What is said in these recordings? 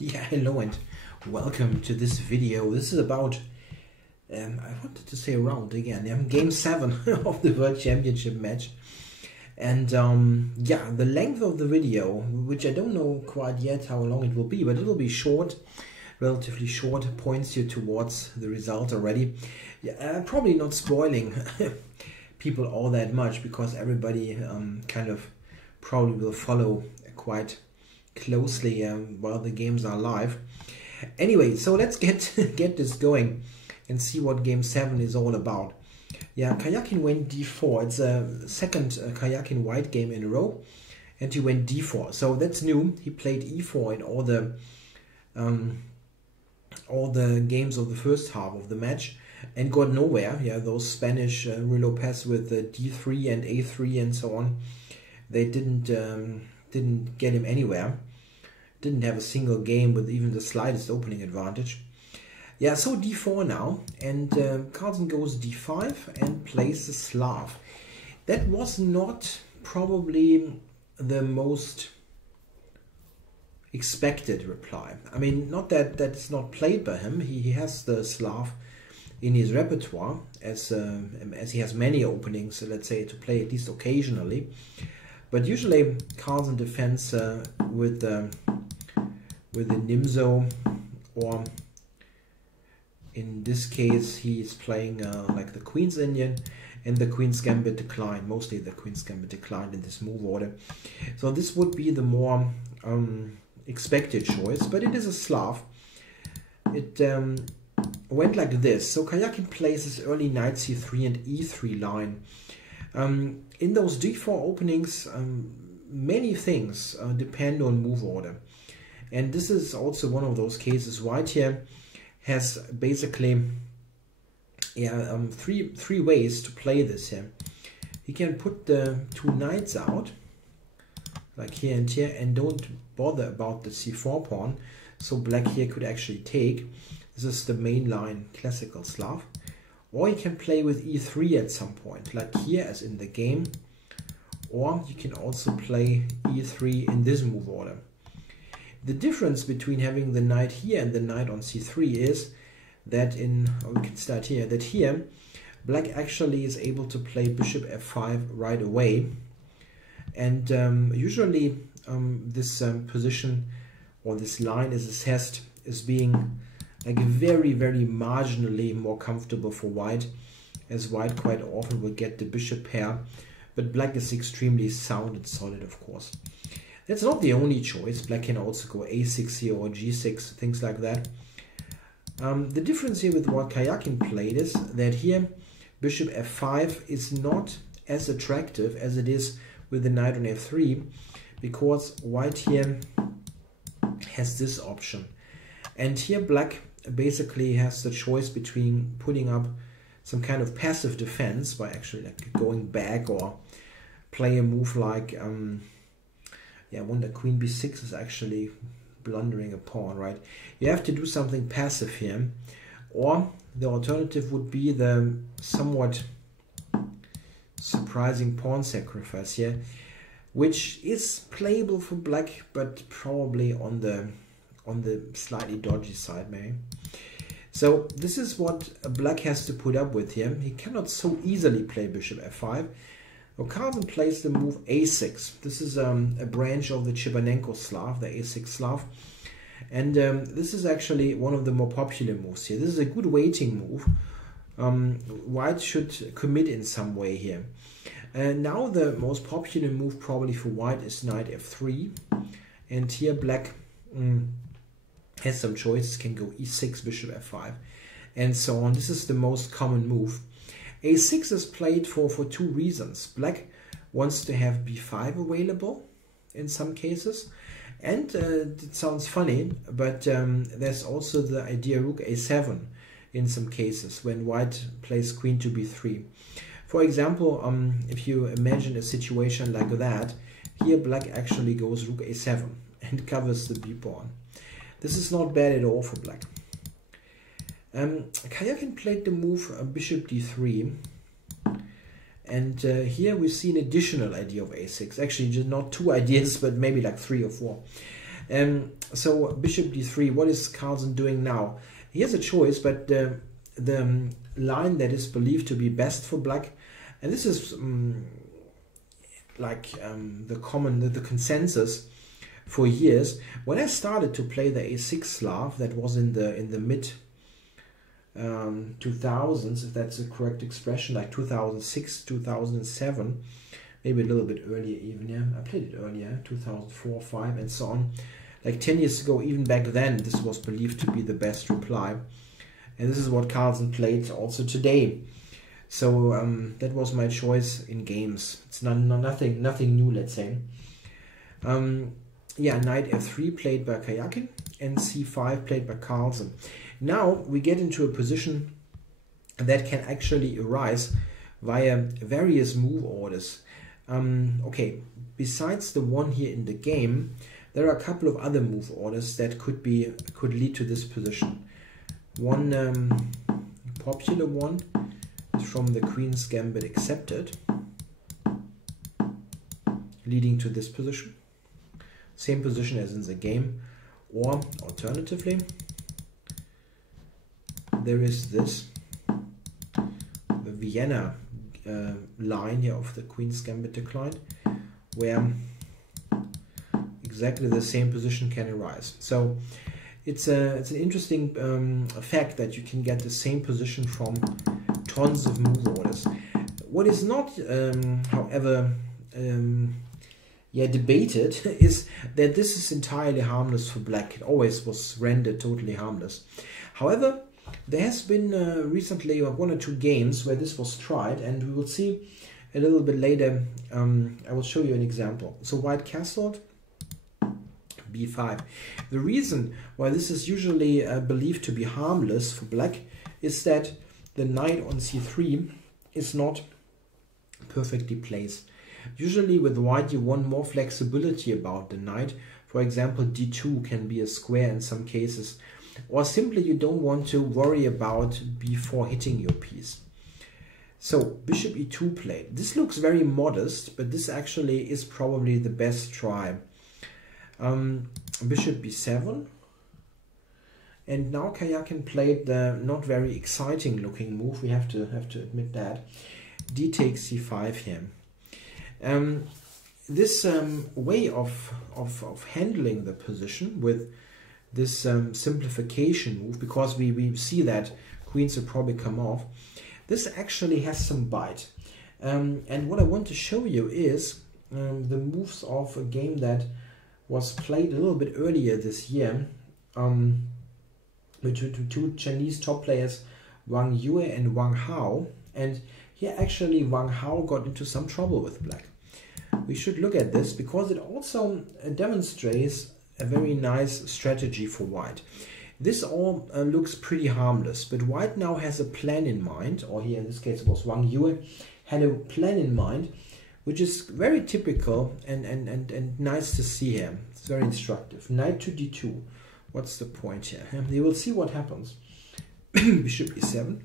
Yeah, hello and welcome to this video. This is about, I wanted to say round again, game 7 of the World Championship match. And yeah, the length of the video, which I don't know quite yet how long it will be, but it will be short, relatively short, points you towards the result already. Yeah, probably not spoiling people all that much, because everybody kind of probably will follow quite closely while the games are live. Anyway, so let's get this going and see what game 7 is all about. Yeah, Karjakin went d4. It's a second Karjakin white game in a row, and he went d4. So that's new. He played e4 in all the games of the first half of the match and got nowhere. Yeah, those Spanish Lopez with d3 and a3 and so on, they didn't get him anywhere. Didn't have a single game with even the slightest opening advantage. Yeah, so d4 now, and Carlsen goes d5 and plays the Slav. That was not probably the most expected reply. I mean, not that that's not played by him. He has the Slav in his repertoire, as he has many openings, let's say, to play at least occasionally. But usually Carlsen defends with the Nimzo, or in this case he's playing like the Queen's Indian and the Queen's Gambit declined. Mostly the Queen's Gambit declined in this move order. So this would be the more expected choice, but it is a Slav. It went like this. So Karjakin plays his early knight c3 and e3 line. In those d4 openings, many things depend on move order. And this is also one of those cases. White here has basically three ways to play this here. He can put the two knights out, like here and here, and don't bother about the c4 pawn. So black here could actually take. This is the main line classical Slav. Or you can play with e3 at some point, like here as in the game. Or you can also play e3 in this move order. The difference between having the knight here and the knight on c3 is that we can start here, that here black actually is able to play bishop f5 right away. And usually this position or this line is assessed as being like very, very marginally more comfortable for white, as white quite often will get the bishop pair, but black is extremely sound and solid, of course. That's not the only choice. Black can also go a6 here or g6, things like that. The difference here with what Karjakin played is that here bishop f5 is not as attractive as it is with the knight on f3, because white here has this option. And here black basically has the choice between putting up some kind of passive defense by actually like going back, or play a move like wonder queen b6 is actually blundering a pawn, right? You have to do something passive here, or the alternative would be the somewhat surprising pawn sacrifice here, which is playable for black, but probably on the slightly dodgy side, maybe. So this is what black has to put up with here. He cannot so easily play bishop f5. Now Carlsen plays the move a6. This is a branch of the Chibanenko Slav, the a6 Slav. And this is actually one of the more popular moves here. This is a good waiting move. White should commit in some way here. Now the most popular move probably for white is knight f3. And here black has some choices, can go e6, bishop f5, and so on. This is the most common move. a6 is played for two reasons. Black wants to have b5 available in some cases, and it sounds funny, but there's also the idea rook a7 in some cases when white plays queen to b3. For example, if you imagine a situation like that, here black actually goes rook a7 and covers the b pawn. This is not bad at all for black. Karjakin played the move bishop d3, and here we see an additional idea of a6. Actually, just not two ideas, but maybe like 3 or 4. So bishop d3, what is Carlsen doing now? He has a choice, but the line that is believed to be best for black, and this is the consensus for years. When I started to play the a6 Slav, that was in the mid 2000s, if that's the correct expression, like 2006, 2007, maybe a little bit earlier even. Yeah, I played it earlier, 2004, 5, and so on. Like 10 years ago, even back then, this was believed to be the best reply, and this is what Carlsen played also today. So that was my choice in games. It's nothing new, let's say. Yeah, knight f3 played by Karjakin and c5 played by Carlsen. Now we get into a position that can actually arise via various move orders. Okay, besides the one here in the game, there are a couple of other move orders that could lead to this position. One popular one is from the Queen's Gambit Accepted, leading to this position. Same position as in the game. Or alternatively, there is this, the Vienna line here of the Queen's Gambit decline, where exactly the same position can arise. So it's an interesting fact that you can get the same position from tons of move orders. What is not, however, debated is that this is entirely harmless for black. It always was rendered totally harmless. However, there has been recently one or two games where this was tried, and we will see a little bit later. I will show you an example. So white castled, b5. The reason why this is usually believed to be harmless for black is that the knight on c3 is not perfectly placed. Usually with white you want more flexibility about the knight. For example, d2 can be a square in some cases. Or simply you don't want to worry about b4 hitting your piece. So bishop e2 played. This looks very modest, but this actually is probably the best try. Bishop b7. And now Karjakin played the not very exciting looking move. We have to admit that. D takes c5 here. This way of handling the position with this simplification move, because we see that queens will probably come off, this actually has some bite. And what I want to show you is the moves of a game that was played a little bit earlier this year between two Chinese top players, Wang Yue and Wang Hao. And here actually Wang Hao got into some trouble with black. We should look at this because it also demonstrates a very nice strategy for white. This all looks pretty harmless, but white now has a plan in mind, or here in this case it was Wang Yue, had a plan in mind, which is very typical and nice to see here. It's very instructive. Knight to d2. What's the point here? You will see what happens. Bishop e7.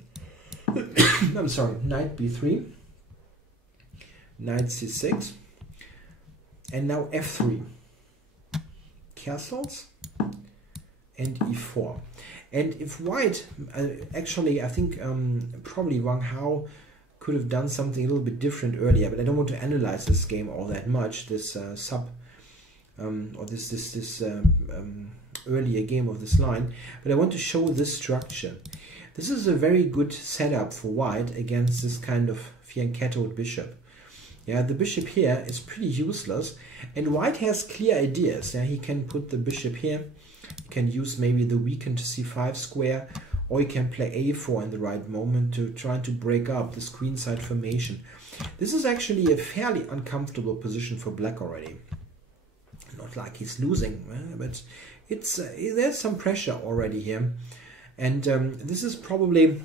I'm sorry, knight b3. Knight c6. And now f3. Castles. And e4. And if white, actually I think probably Wang Hao could have done something a little bit different earlier, but I don't want to analyze this game all that much, this earlier game of this line, but I want to show this structure. This is a very good setup for white against this kind of fianchettoed bishop. Yeah, the bishop here is pretty useless, and white has clear ideas. Yeah, he can put the bishop here, he can use maybe the weakened c5 square, or he can play a4 in the right moment to try to break up this queenside formation. This is actually a fairly uncomfortable position for black already. Not like he's losing, but it's there's some pressure already here, and this is probably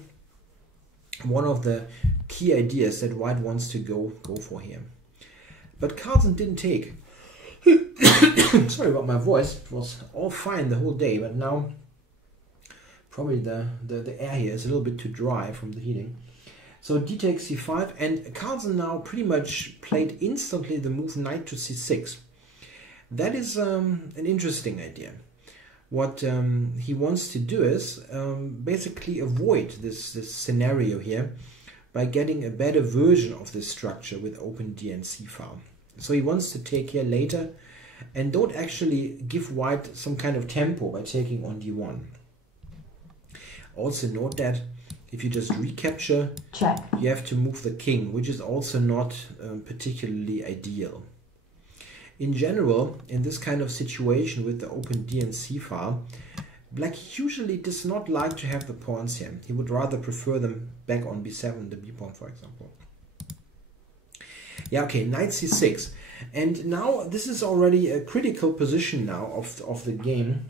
one of the key ideas that white wants to go for here. But Carlsen didn't take. Sorry about my voice. It was all fine the whole day, but now probably the air here is a little bit too dry from the heating. So d takes c5, and Carlsen now pretty much played instantly the move knight to c6. that is an interesting idea. What he wants to do is basically avoid this scenario here by getting a better version of this structure with open D and C file. So he wants to take here later and don't actually give white some kind of tempo by taking on D1. Also note that if you just recapture, check, you have to move the king, which is also not particularly ideal. In general, in this kind of situation with the open D and C file, black usually does not like to have the pawns here. He would rather prefer them back on b7, the b pawn, for example. Yeah, okay, knight c6. And now this is already a critical position now of the game.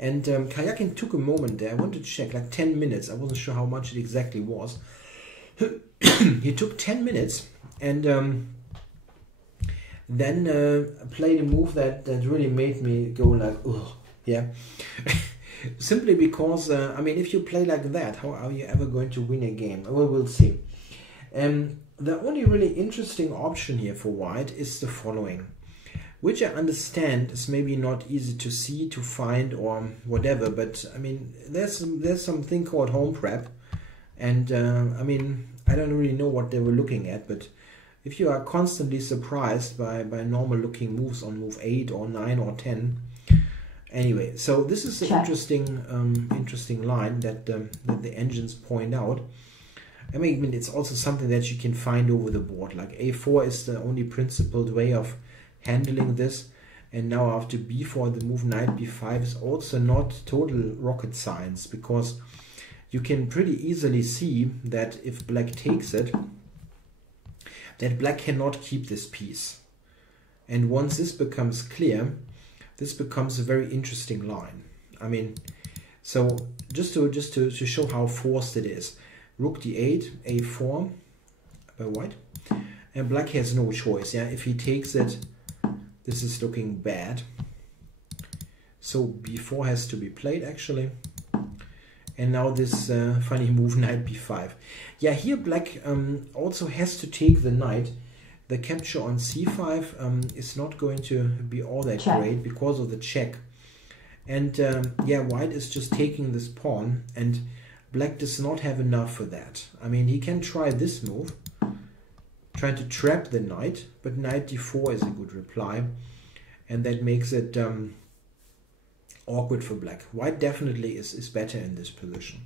And Karjakin took a moment there. I wanted to check, like 10 minutes. I wasn't sure how much it exactly was. He took 10 minutes and then played a move that really made me go like, ugh, yeah. Simply because, I mean, if you play like that, how are you ever going to win a game? Well, we'll see. The only really interesting option here for white is the following, which I understand is maybe not easy to see, to find, or whatever, but I mean, there's something called home prep, and I mean, I don't really know what they were looking at, but if you are constantly surprised by normal looking moves on move 8 or 9 or 10, anyway, so this is an interesting line that the engines point out. I mean, it's also something that you can find over the board, like a4 is the only principled way of handling this, and now after b4 the move knight b5 is also not total rocket science, because you can pretty easily see that if black takes it, that black cannot keep this piece, and once this becomes clear, this becomes a very interesting line. I mean, so just to show how forced it is, rook d8, a4 by white, and black has no choice. Yeah, if he takes it, this is looking bad. So b4 has to be played actually. And now this funny move knight b5. Yeah, here black also has to take the knight. The capture on c5 is not going to be all that great because of the check. And yeah, white is just taking this pawn, and black does not have enough for that. I mean, he can try this move, trying to trap the knight, but knight d4 is a good reply, and that makes it awkward for black. White definitely is better in this position.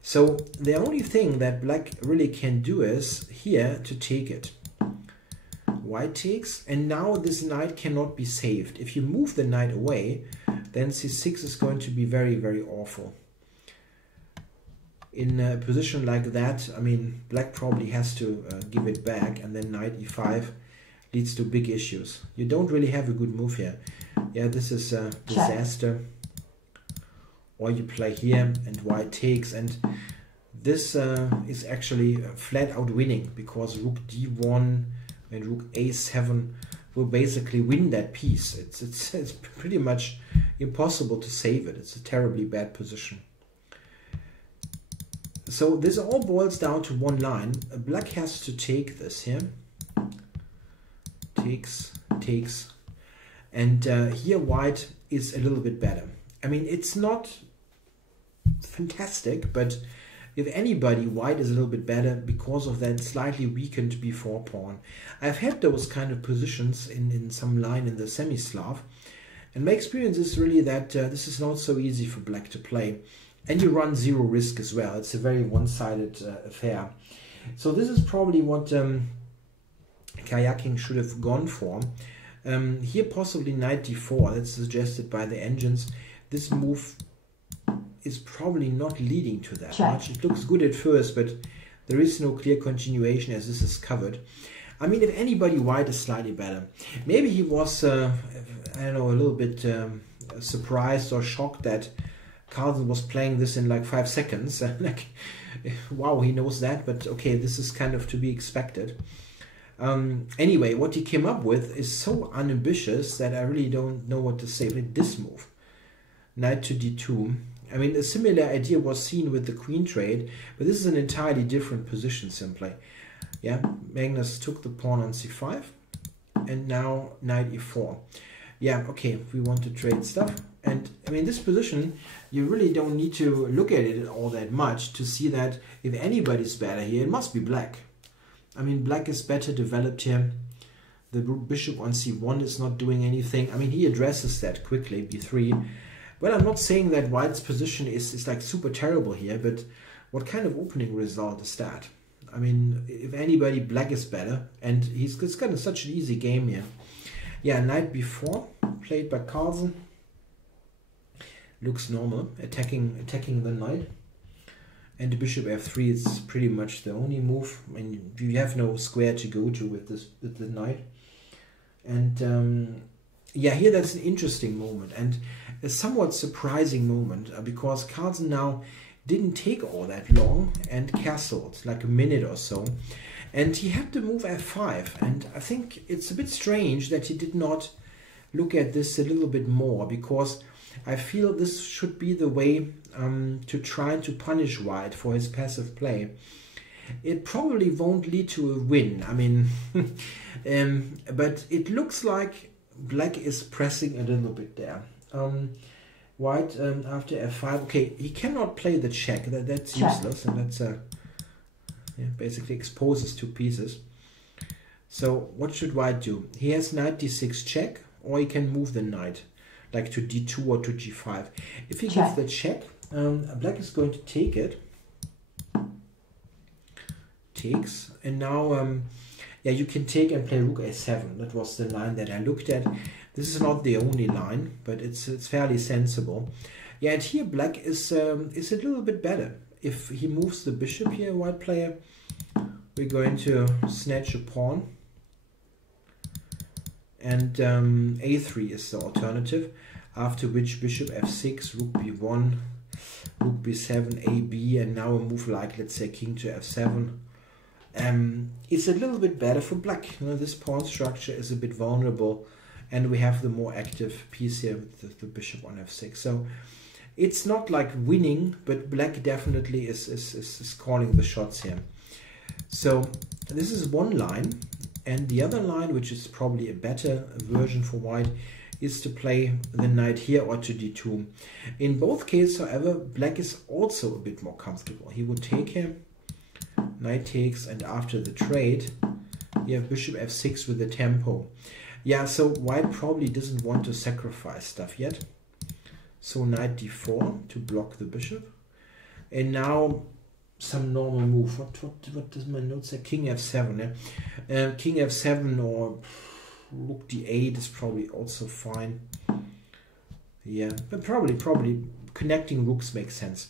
So the only thing that black really can do is here to take it. White takes, and now this knight cannot be saved. If you move the knight away, then c6 is going to be very, very awful. In a position like that, I mean, black probably has to give it back, and then knight e5 leads to big issues. You don't really have a good move here. Yeah, this is a disaster. Or you play here and white takes, and this is actually flat out winning, because rook d1 and rook a7 will basically win that piece. It's pretty much impossible to save it. It's a terribly bad position. So this all boils down to one line. Black has to take this here. Takes. And here white is a little bit better. I mean, it's not fantastic, but if anybody, white is a little bit better because of that slightly weakened b4 pawn. I've had those kind of positions in some line in the semi-Slav, and my experience is really that this is not so easy for black to play. And you run zero risk as well. It's a very one-sided affair. So this is probably what Karjakin should have gone for. Here possibly knight d4, that's suggested by the engines. This move is probably not leading to that much. It looks good at first, but there is no clear continuation as this is covered. I mean, if anybody, white is slightly better. Maybe he was, I don't know, a little bit surprised or shocked that Carlsen was playing this in like 5 seconds. Like, wow, he knows that, but okay, this is kind of to be expected. Anyway, what he came up with is so unambitious that I really don't know what to say. Like this move, knight to d2. I mean, a similar idea was seen with the queen trade, but this is an entirely different position simply. Yeah, Magnus took the pawn on c5, and now knight e4. yeah, okay, we want to trade stuff. And I mean, this position, you really don't need to look at it all that much to see that if anybody's better here, it must be black. I mean, black is better developed here. The bishop on c1 is not doing anything. I mean, he addresses that quickly, b3. Well, I'm not saying that white's position is like super terrible here, but what kind of opening result is that? I mean, if anybody, black is better, and it's kind of such an easy game here. Yeah, knight b4, played by Carlsen. Looks normal, attacking the knight. And the bishop f3 is pretty much the only move. I mean, you have no square to go to with the knight. And yeah, here that's an interesting moment and a somewhat surprising moment because Carlsen now didn't take all that long and castled like a minute or so. And he had to move f5. And I think it's a bit strange that he did not look at this a little bit more, because I feel this should be the way to try to punish white for his passive play. It probably won't lead to a win. I mean, but it looks like black is pressing a little bit there. White after f5. Okay, he cannot play the check. That's useless, and that's yeah, basically exposes two pieces. So what should white do? He has knight d6 check, or he can move the knight like to d2 or to g5. If he gives the check, black is going to take it. Takes, and now yeah, you can take and play rook a7. That was the line that I looked at. This is not the only line, but it's fairly sensible. Yeah, and here black is a little bit better. If he moves the bishop here, white player, we're going to snatch a pawn. And a3 is the alternative, after which bishop f6, rook b1, rook b7, ab, and now a move like, let's say, king to f7. It's a little bit better for black. You know, this pawn structure is a bit vulnerable, and we have the more active piece here with the bishop on f6. So it's not like winning, but black definitely is calling the shots here. So this is one line, and the other line, which is probably a better version for white, is to play the knight here or to d2. In both cases, however, black is also a bit more comfortable. He would take here, knight takes, and after the trade, you have bishop f6 with the tempo. Yeah, so white probably doesn't want to sacrifice stuff yet. So knight d4 to block the bishop. And now some normal move. What does my note say? King f7. Yeah? King f7 or rook d8 is probably also fine. Yeah, but probably connecting rooks makes sense.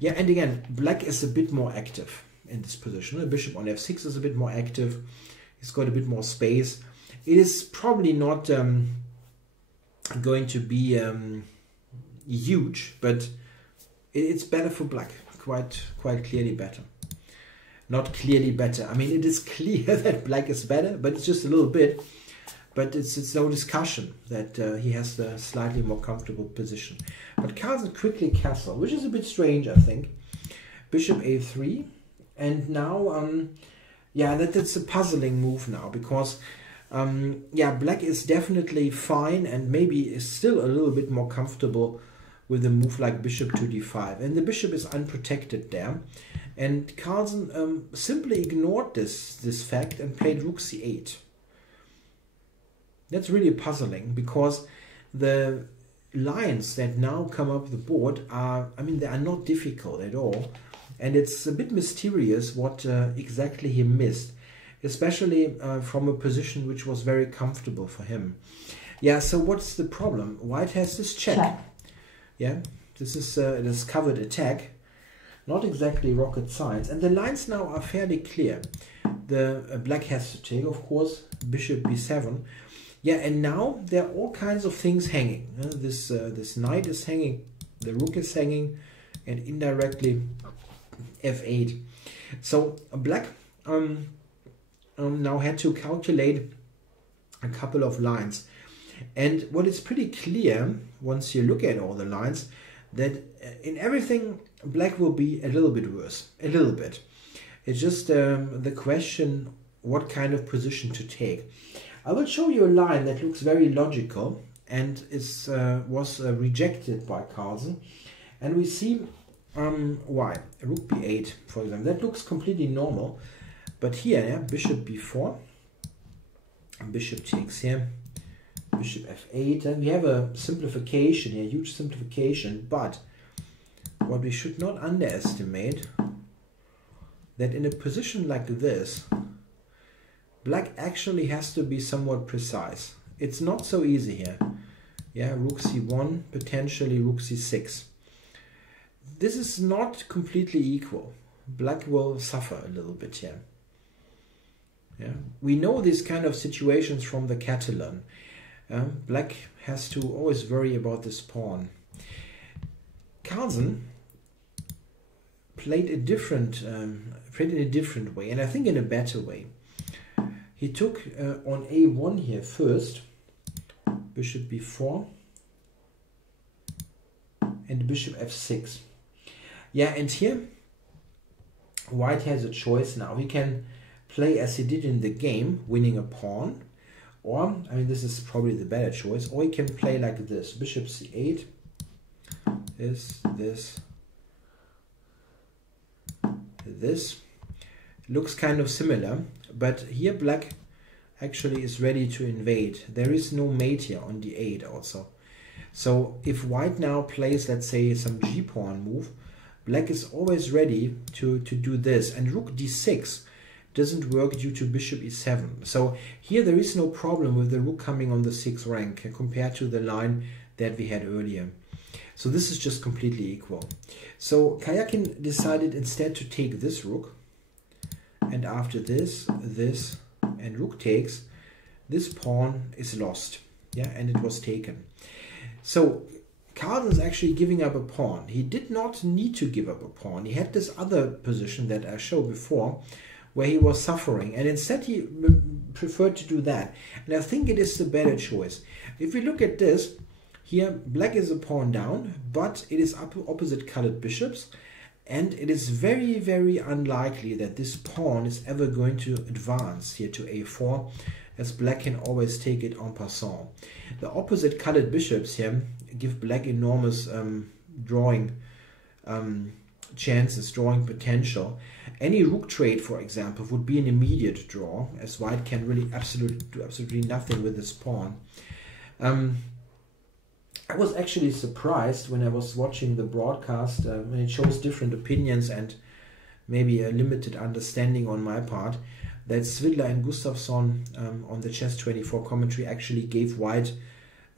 Yeah, and again, black is a bit more active in this position. The bishop on f6 is a bit more active. He's got a bit more space. It is probably not going to be huge, but it's better for black. Quite clearly better. Not clearly better. I mean, it is clear that black is better, but it's just a little bit. But it's no discussion that he has the slightly more comfortable position. But Carlsen quickly castled, which is a bit strange, I think. Bishop a3, and now yeah, that's a puzzling move now, because yeah, black is definitely fine and maybe is still a little bit more comfortable with a move like bishop to d5, and the bishop is unprotected there, and Carlsen simply ignored this fact and played rook c8. That's really puzzling, because the lines that now come up the board are, I mean, they are not difficult at all, and it's a bit mysterious what exactly he missed, especially from a position which was very comfortable for him. Yeah, so what's the problem? White has this check. Yeah, this is a discovered attack, not exactly rocket science, and the lines now are fairly clear. The black has to take, of course, bishop b7. Yeah, and now there are all kinds of things hanging. This knight is hanging, the rook is hanging, and indirectly f8. So black now had to calculate a couple of lines. And what is pretty clear, once you look at all the lines, that in everything, black will be a little bit worse. A little bit. It's just the question, what kind of position to take. I will show you a line that looks very logical and was rejected by Carlsen. And we see why. Rook b8, for example. That looks completely normal. But here, yeah, bishop b4, bishop takes here, bishop f8, and we have a simplification here, huge simplification. But what we should not underestimate, that in a position like this, black actually has to be somewhat precise. It's not so easy here. Yeah, rook c1, potentially rook c6. This is not completely equal. Black will suffer a little bit here. Yeah, we know these kind of situations from the Catalan. Black has to always worry about this pawn. Carlsen played in a different way, and I think in a better way. He took on a1 here first, bishop b4, and bishop f6. Yeah, and here white has a choice now. He can play as he did in the game, winning a pawn, or, I mean, this is probably the better choice, or he can play like this, bishop c8, this. Looks kind of similar, but here black actually is ready to invade. There is no mate here on d8 also. So if white now plays, let's say, some g-pawn move, black is always ready to do this, and rook d6 doesn't work due to bishop e7. So here there is no problem with the rook coming on the 6th rank compared to the line that we had earlier. So this is just completely equal. So Karjakin decided instead to take this rook, and after this, and rook takes, this pawn is lost. Yeah, and it was taken. So Carlsen is actually giving up a pawn. He did not need to give up a pawn. He had this other position that I showed before, where he was suffering, and instead he preferred to do that. And I think it is the better choice. If we look at this, here black is a pawn down, but it is opposite colored bishops, and it is very, very unlikely that this pawn is ever going to advance here to a4, as black can always take it en passant. The opposite colored bishops here give black enormous drawing chances, drawing potential. Any rook trade, for example, would be an immediate draw, as white can really do absolutely nothing with this pawn. I was actually surprised when I was watching the broadcast, when it shows different opinions and maybe a limited understanding on my part, that Svidler and Gustafsson on the Chess24 commentary actually gave white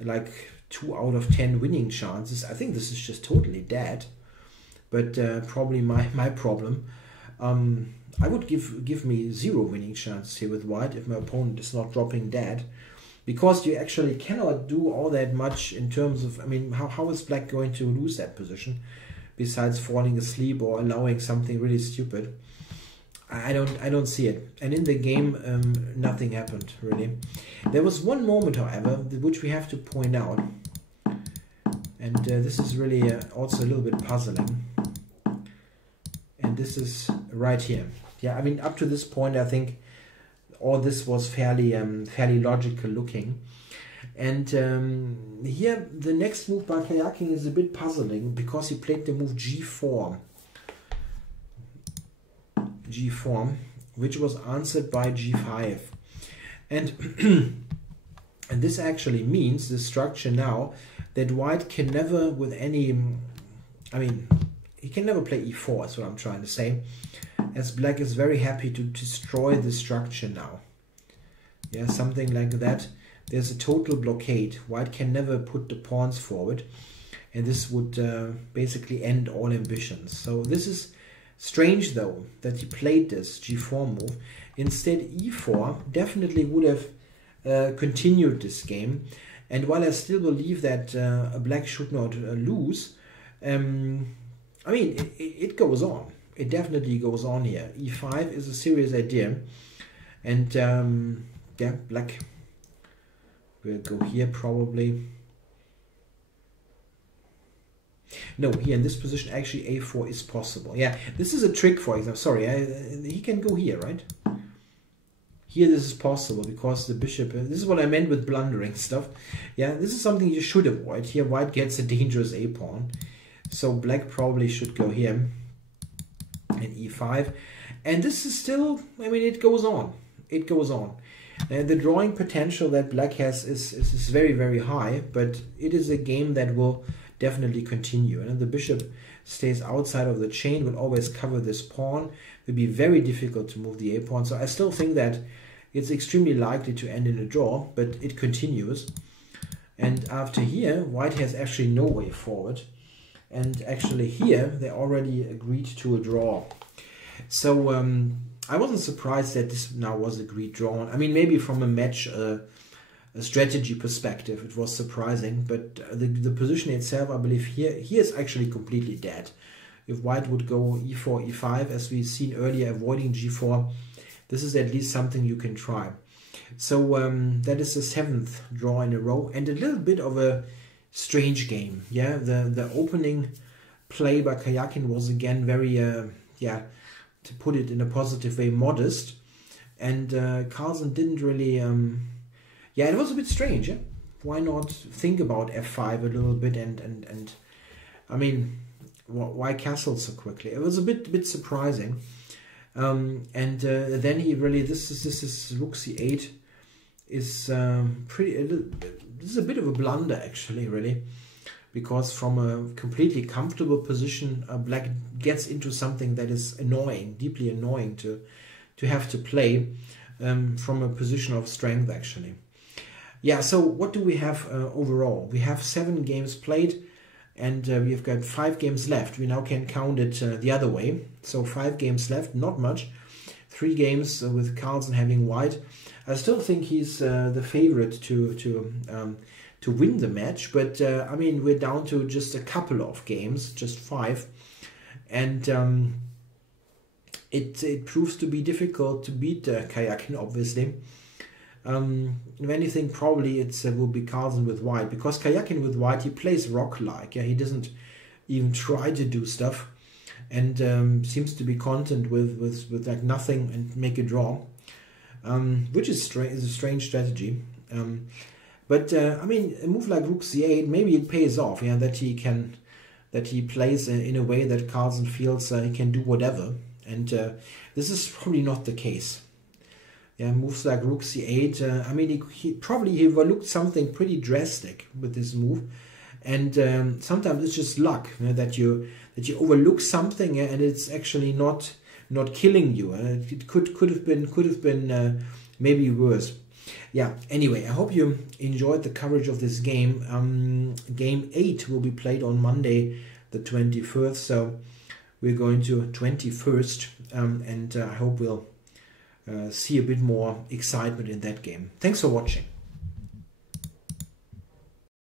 like 2 out of 10 winning chances. I think this is just totally dead, but probably my problem. I would give me 0 winning chances here with white if my opponent is not dropping dead, because you actually cannot do all that much in terms of, I mean, how is black going to lose that position besides falling asleep or allowing something really stupid? I don't see it. And in the game, nothing happened really. There was one moment, however, which we have to point out, and this is really also a little bit puzzling. And this is right here. Yeah, I mean, up to this point, I think all this was fairly logical looking. And here, the next move by Karjakin is a bit puzzling, because he played the move g4. G4, which was answered by g5. And, and this actually means, the structure now, that white can never with any, I mean, he can never play e4, that's what I'm trying to say, as black is very happy to destroy the structure now. Yeah, something like that. There's a total blockade. White can never put the pawns forward, and this would basically end all ambitions. So this is strange, though, that he played this g4 move. Instead, e4 definitely would have continued this game. And while I still believe that a black should not lose, I mean, it goes on. It definitely goes on here. e5 is a serious idea. And yeah, black will go here probably. No, here in this position, actually a4 is possible. Yeah, this is a trick, for example. Sorry, he can go here, right? here this is possible because the bishop, this is what I meant with blundering stuff. Yeah, this is something you should avoid. Here white gets a dangerous a-pawn. So black probably should go here and e5. And this is still, I mean, it goes on. It goes on. The drawing potential that black has is very, very high, but it is a game that will definitely continue. And the bishop stays outside of the chain, will always cover this pawn. It will be very difficult to move the a-pawn. So I still think that it's extremely likely to end in a draw, but it continues. And after here, white has actually no way forward. And actually here, they already agreed to a draw. So I wasn't surprised that this now was agreed drawn. I mean, maybe from a match, a strategy perspective, it was surprising. But the position itself, I believe here is actually completely dead. If white would go e4, e5, as we've seen earlier, avoiding g4, this is at least something you can try. So that is the 7th draw in a row, and a little bit of a strange game. Yeah, the opening play by Karjakin was again very, yeah, to put it in a positive way, modest. And Carlsen didn't really, yeah, it was a bit strange. Yeah? Why not think about f5 a little bit and I mean, why castle so quickly? It was a bit surprising. Then he really, this is rook c8 is this is a bit of a blunder actually, really, because from a completely comfortable position, black gets into something that is annoying, deeply annoying to have to play from a position of strength actually. Yeah, so what do we have overall? We have 7 games played, and we've got 5 games left. We now can count it the other way. So 5 games left, not much. 3 games with Carlsen having white. I still think he's the favorite to win the match, but I mean, we're down to just a couple of games, just 5, and it proves to be difficult to beat Karjakin, obviously. If anything, probably it will be Carlsen with white, because Karjakin with white, he plays rock-like. Yeah, he doesn't even try to do stuff, and seems to be content with like nothing and make a draw, which is a strange strategy. But I mean, a move like rook c8, maybe it pays off. Yeah, that he plays in a way that Carlsen feels he can do whatever, and this is probably not the case. Yeah, moves like rook c8. I mean, he probably overlooked something pretty drastic with this move, and sometimes it's just luck, you know, that you overlook something and it's actually not killing you. It could have been maybe worse. Yeah. Anyway, I hope you enjoyed the coverage of this game. Game 8 will be played on Monday, the 21st. So we're going to 21st, and I hope we'll see a bit more excitement in that game. Thanks for watching.